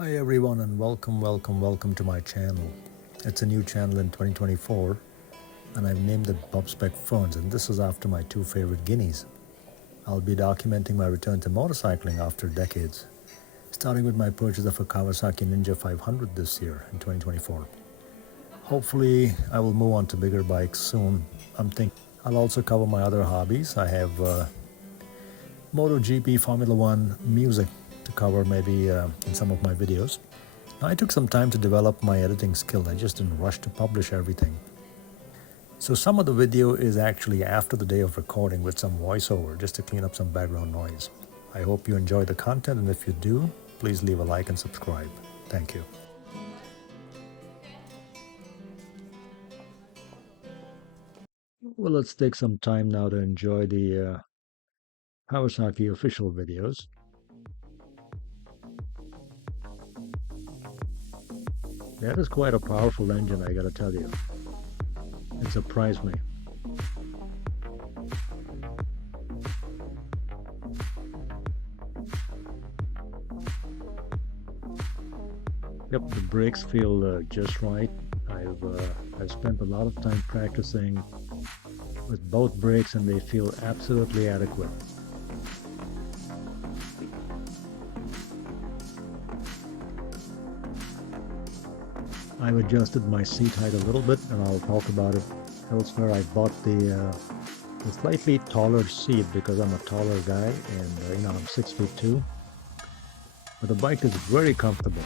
Hi everyone and welcome to my channel. It's a new channel in 2024 and I've named it Bob Spec Phones, and this is after my two favorite guineas. I'll be documenting my return to motorcycling after decades, starting with my purchase of a Kawasaki Ninja 500 this year in 2024. Hopefully I will move on to bigger bikes soon. I'm thinking I'll also cover my other hobbies. I have MotoGP, Formula One, music to cover maybe in some of my videos. I took some time to develop my editing skill. I just didn't rush to publish everything. So some of the video is actually after the day of recording with some voiceover just to clean up some background noise. I hope you enjoy the content, and if you do, please leave a like and subscribe. Thank you. Well, let's take some time now to enjoy the Kawasaki official videos. That is quite a powerful engine, I gotta tell you. It surprised me. Yep, the brakes feel just right. I've spent a lot of time practicing with both brakes and they feel absolutely adequate. I've adjusted my seat height a little bit, and I'll talk about it elsewhere. I bought the slightly taller seat because I'm a taller guy, and I'm 6'2". But the bike is very comfortable.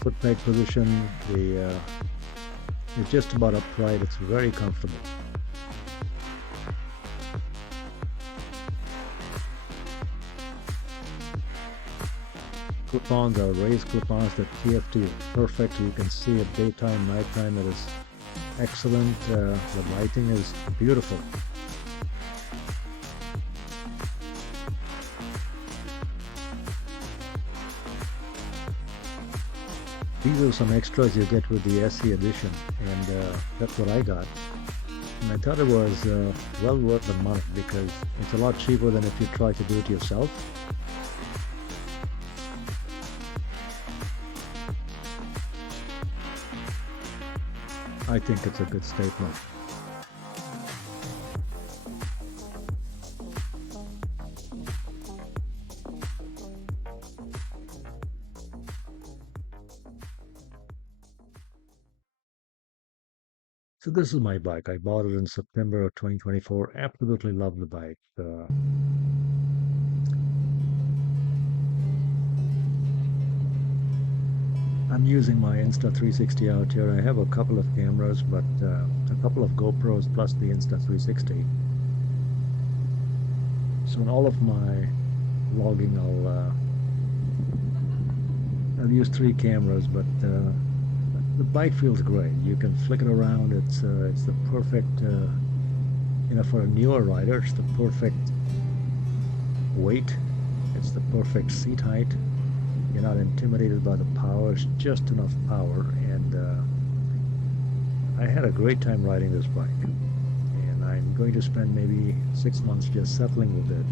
Foot peg position, it's just about upright. It's very comfortable. Clip-ons are raised clip-ons. The TFT is perfect. You can see it daytime, nighttime. It is excellent. The lighting is beautiful. These are some extras you get with the SE edition, and that's what I got. And I thought it was well worth the money because it's a lot cheaper than if you try to do it yourself. I think it's a good statement. So this is my bike. I bought it in September of 2024. Absolutely love the bike. I'm using my Insta360 out here. I have a couple of cameras, but a couple of GoPros plus the Insta360. So in all of my vlogging, I'll use 3 cameras, but the bike feels great. You can flick it around. It's the perfect, for a newer rider. It's the perfect weight. It's the perfect seat height. You're not intimidated by the power. It's just enough power, and I had a great time riding this bike. And I'm going to spend maybe 6 months just settling with it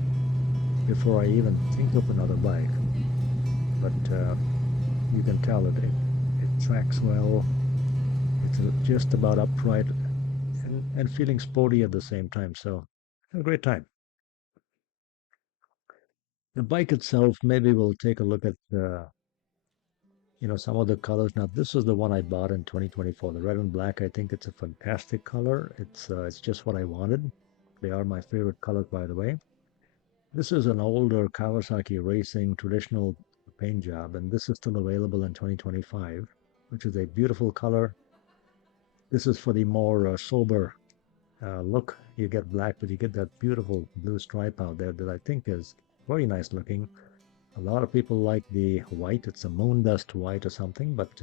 before I even think of another bike. But you can tell it tracks well. It's just about upright and feeling sporty at the same time. So a great time. The bike itself, maybe we'll take a look at some of the colors. Now this is the one I bought in 2024, the red and black. I think it's a fantastic color. It's just what I wanted. They are my favorite colors, by the way. This is an older Kawasaki Racing traditional paint job, and this is still available in 2025, which is a beautiful color. This is for the more sober look. You get black, but you get that beautiful blue stripe out there that I think is very nice looking. A lot of people like the white. It's a moon dust white or something, but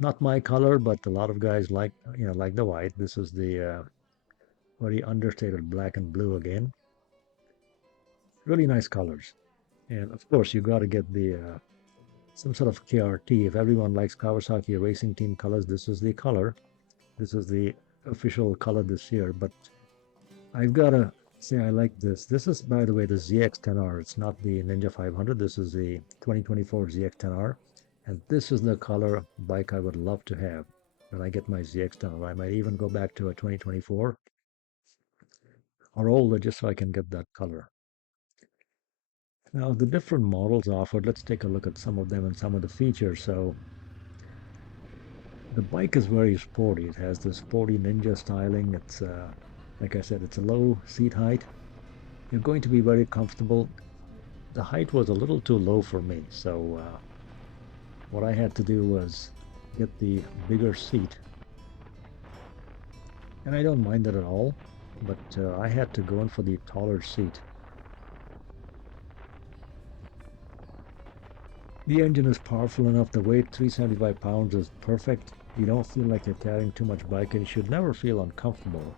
not my color. But a lot of guys like the white. This is the very understated black and blue again. Really nice colors, and of course you got to get the some sort of KRT. If everyone likes Kawasaki Racing Team colors, this is the color. This is the official color this year. But I've got a See, I like this. This is, by the way, the ZX-10R. It's not the Ninja 500. This is the 2024 ZX-10R. And this is the color bike I would love to have when I get my ZX-10R. I might even go back to a 2024 or older just so I can get that color. Now, the different models offered, let's take a look at some of them and some of the features. So, the bike is very sporty. It has the sporty Ninja styling. It's, like I said, it's a low seat height. You're going to be very comfortable. The height was a little too low for me, so what I had to do was get the bigger seat. And I don't mind that at all, but I had to go in for the taller seat. The engine is powerful enough. The weight, 375 pounds, is perfect. You don't feel like you're carrying too much bike, and you should never feel uncomfortable.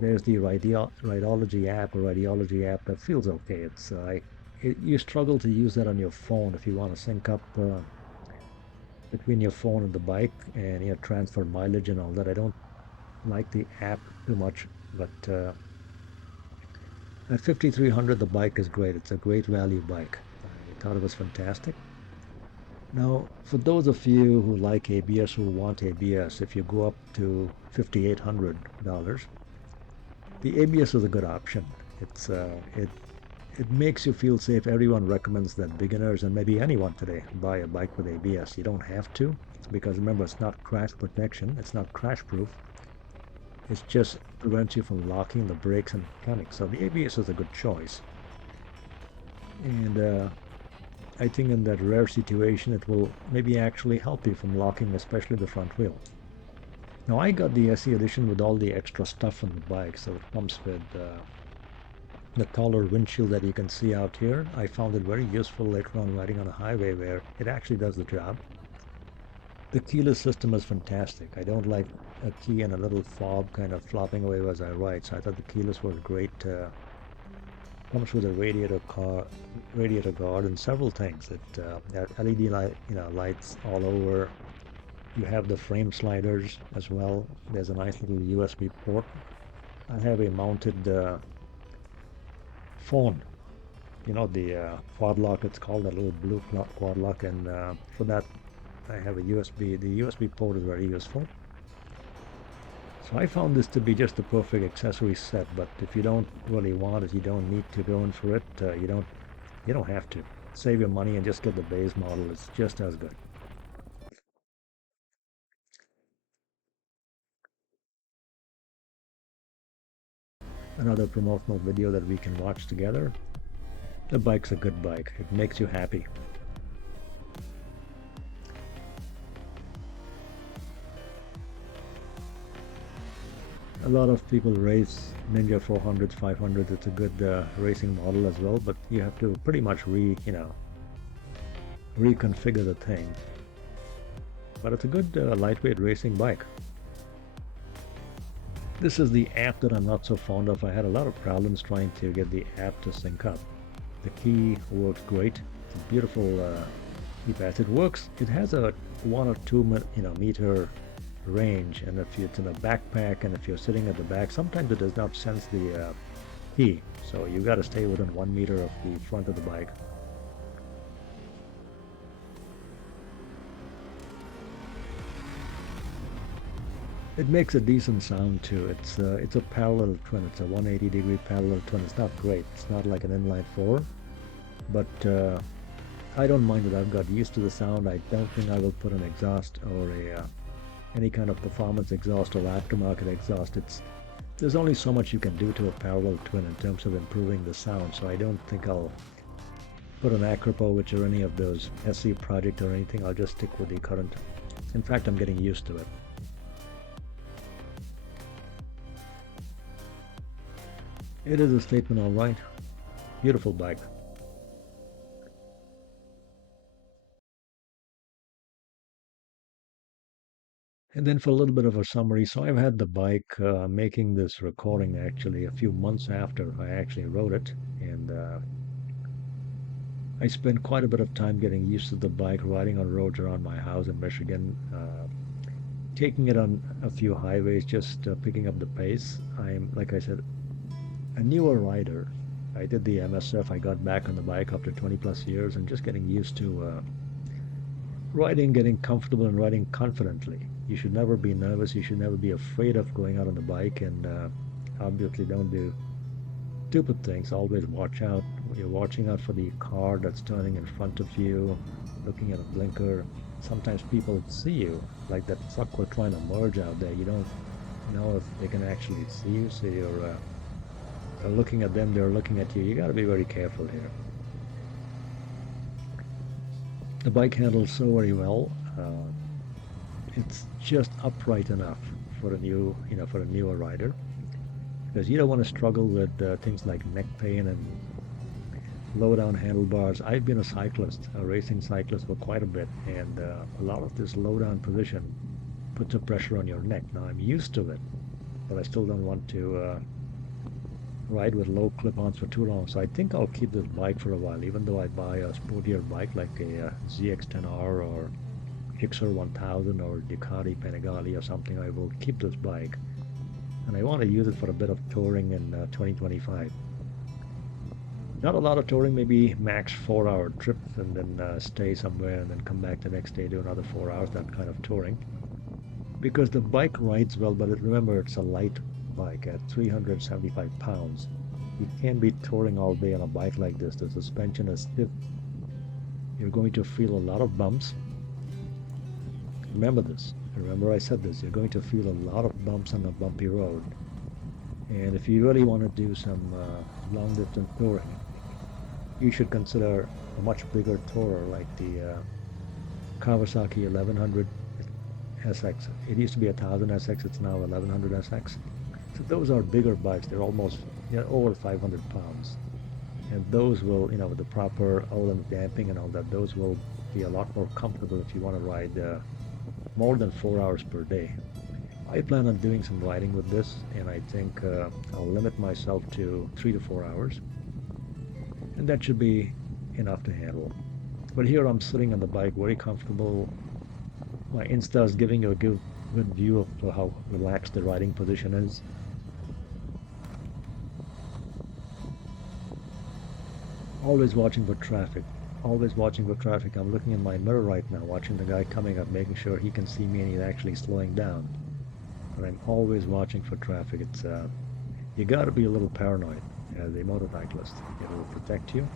There's the Rideology app that feels okay. You struggle to use that on your phone if you want to sync up between your phone and the bike and transfer mileage and all that. I don't like the app too much, but at 5300 the bike is great. It's a great value bike. I thought it was fantastic. Now, for those of you who like ABS, who want ABS, if you go up to $5,800, the ABS is a good option. It makes you feel safe. Everyone recommends that beginners and maybe anyone today buy a bike with ABS. You don't have to, because remember, it's not crash protection. It's not crash proof. It just prevents you from locking the brakes and mechanics. So the ABS is a good choice. And I think in that rare situation, it will maybe actually help you from locking, especially the front wheel. Now, I got the SE edition with all the extra stuff on the bike. So it comes with the taller windshield that you can see out here. I found it very useful later on riding on a highway where it actually does the job. The keyless system is fantastic. I don't like a key and a little fob kind of flopping away as I ride, so I thought the keyless was great. Comes with a radiator guard and several things. That LED lights all over. You have the frame sliders as well. There's a nice little USB port. I have a mounted phone. The quad lock, it's called, that little blue quad lock, and for that I have a USB. The USB port is very useful. So I found this to be just the perfect accessory set, but if you don't really want it, you don't need to go in for it. You don't have to. Save your money and just get the base model. It's just as good. Another promotional video that we can watch together. The bike's a good bike. It makes you happy. A lot of people race Ninja 400s, 500s. It's a good racing model as well, but you have to pretty much reconfigure the thing. But it's a good lightweight racing bike. This is the app that I'm not so fond of. I had a lot of problems trying to get the app to sync up. The key works great. It's a beautiful keypad. It works. It has a 1 or 2 meter range, and if it's in a backpack and if you're sitting at the back, sometimes it does not sense the key. So you got to stay within 1 meter of the front of the bike. It makes a decent sound too. It's a parallel twin. It's a 180-degree parallel twin. It's not great. It's not like an inline 4, but I don't mind it. I've got used to the sound. I don't think I will put an exhaust or any kind of performance exhaust or aftermarket exhaust. There's only so much you can do to a parallel twin in terms of improving the sound. So I don't think I'll put an Acropovich or any of those SC project or anything. I'll just stick with the current. In fact, I'm getting used to it. It is a statement, all right. Beautiful bike. And then for a little bit of a summary, so I've had the bike making this recording actually a few months after I actually wrote it, and I spent quite a bit of time getting used to the bike, riding on roads around my house in Michigan, taking it on a few highways, just picking up the pace. Like I said, a newer rider. I did the MSF. I got back on the bike after 20 plus years and just getting used to riding, getting comfortable and riding confidently. You should never be nervous. You should never be afraid of going out on the bike and obviously don't do stupid things. Always watch out. You're watching out for the car that's turning in front of you, looking at a blinker. Sometimes people see you, like that truck we're trying to merge out there. You don't know if they can actually see you, so you're looking at them, they're looking at you. You got to be very careful here. The bike handles so very well. It's just upright enough for a new, for a newer rider, because you don't want to struggle with things like neck pain and low down handlebars. I've been a cyclist, a racing cyclist for quite a bit, and a lot of this low down position puts a pressure on your neck. Now I'm used to it, but I still don't want to ride with low clip-ons for too long. So I think I'll keep this bike for a while, even though I buy a sportier bike like a ZX-10R or Gixxer 1000 or Ducati Panigale or something. I will keep this bike, and I want to use it for a bit of touring in 2025. Not a lot of touring, maybe max 4 hour trips and then stay somewhere and then come back the next day, do another 4 hours, that kind of touring. Because the bike rides well, but remember, it's a light bike at 375 pounds. You can't be touring all day on a bike like this. The suspension is stiff. You're going to feel a lot of bumps. Remember this. Remember I said this. You're going to feel a lot of bumps on a bumpy road. And if you really want to do some long distance touring, you should consider a much bigger tourer like the Kawasaki 1100 SX. It used to be 1000 SX, it's now 1100 SX. So those are bigger bikes. They're almost over 500 pounds. And those will, with the proper Öhlins damping and all that, those will be a lot more comfortable if you want to ride more than 4 hours per day. I plan on doing some riding with this, and I think I'll limit myself to 3 to 4 hours. And that should be enough to handle. But here I'm sitting on the bike, very comfortable. My Insta is giving you a good view of how relaxed the riding position is. Always watching for traffic. Always watching for traffic. I'm looking in my mirror right now, watching the guy coming up, making sure he can see me and he's actually slowing down. But I'm always watching for traffic. It's you got to be a little paranoid as a motorcyclist. It will protect you.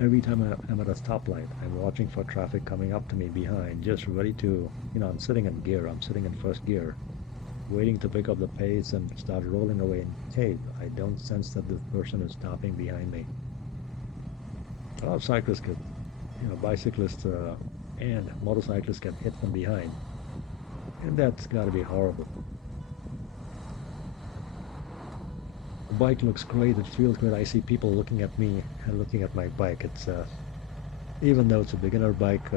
Every time I'm at a stoplight, I'm watching for traffic coming up to me behind, just ready to, I'm sitting in gear. I'm sitting in first gear, waiting to pick up the pace and start rolling away in case I don't sense that this person is stopping behind me. A lot of cyclists get, bicyclists and motorcyclists get hit from behind. And that's got to be horrible. The bike looks great, it feels great. I see people looking at me and looking at my bike. It's even though it's a beginner bike,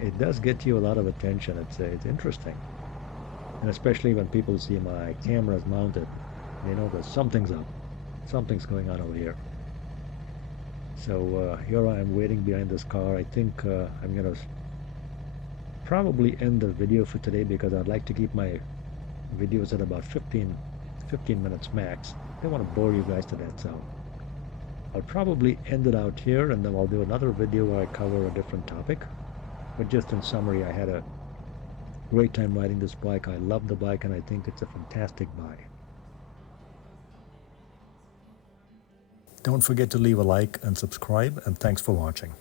it does get you a lot of attention. It's interesting, and especially when people see my cameras mounted, they know that something's up, something's going on over here. So here I am waiting behind this car. I think I'm gonna probably end the video for today because I'd like to keep my videos at about 15 minutes max. I don't want to bore you guys to death, so I'll probably end it out here, and then I'll do another video where I cover a different topic. But just in summary, I had a great time riding this bike. I love the bike, and I think it's a fantastic bike. Don't forget to leave a like and subscribe, and thanks for watching.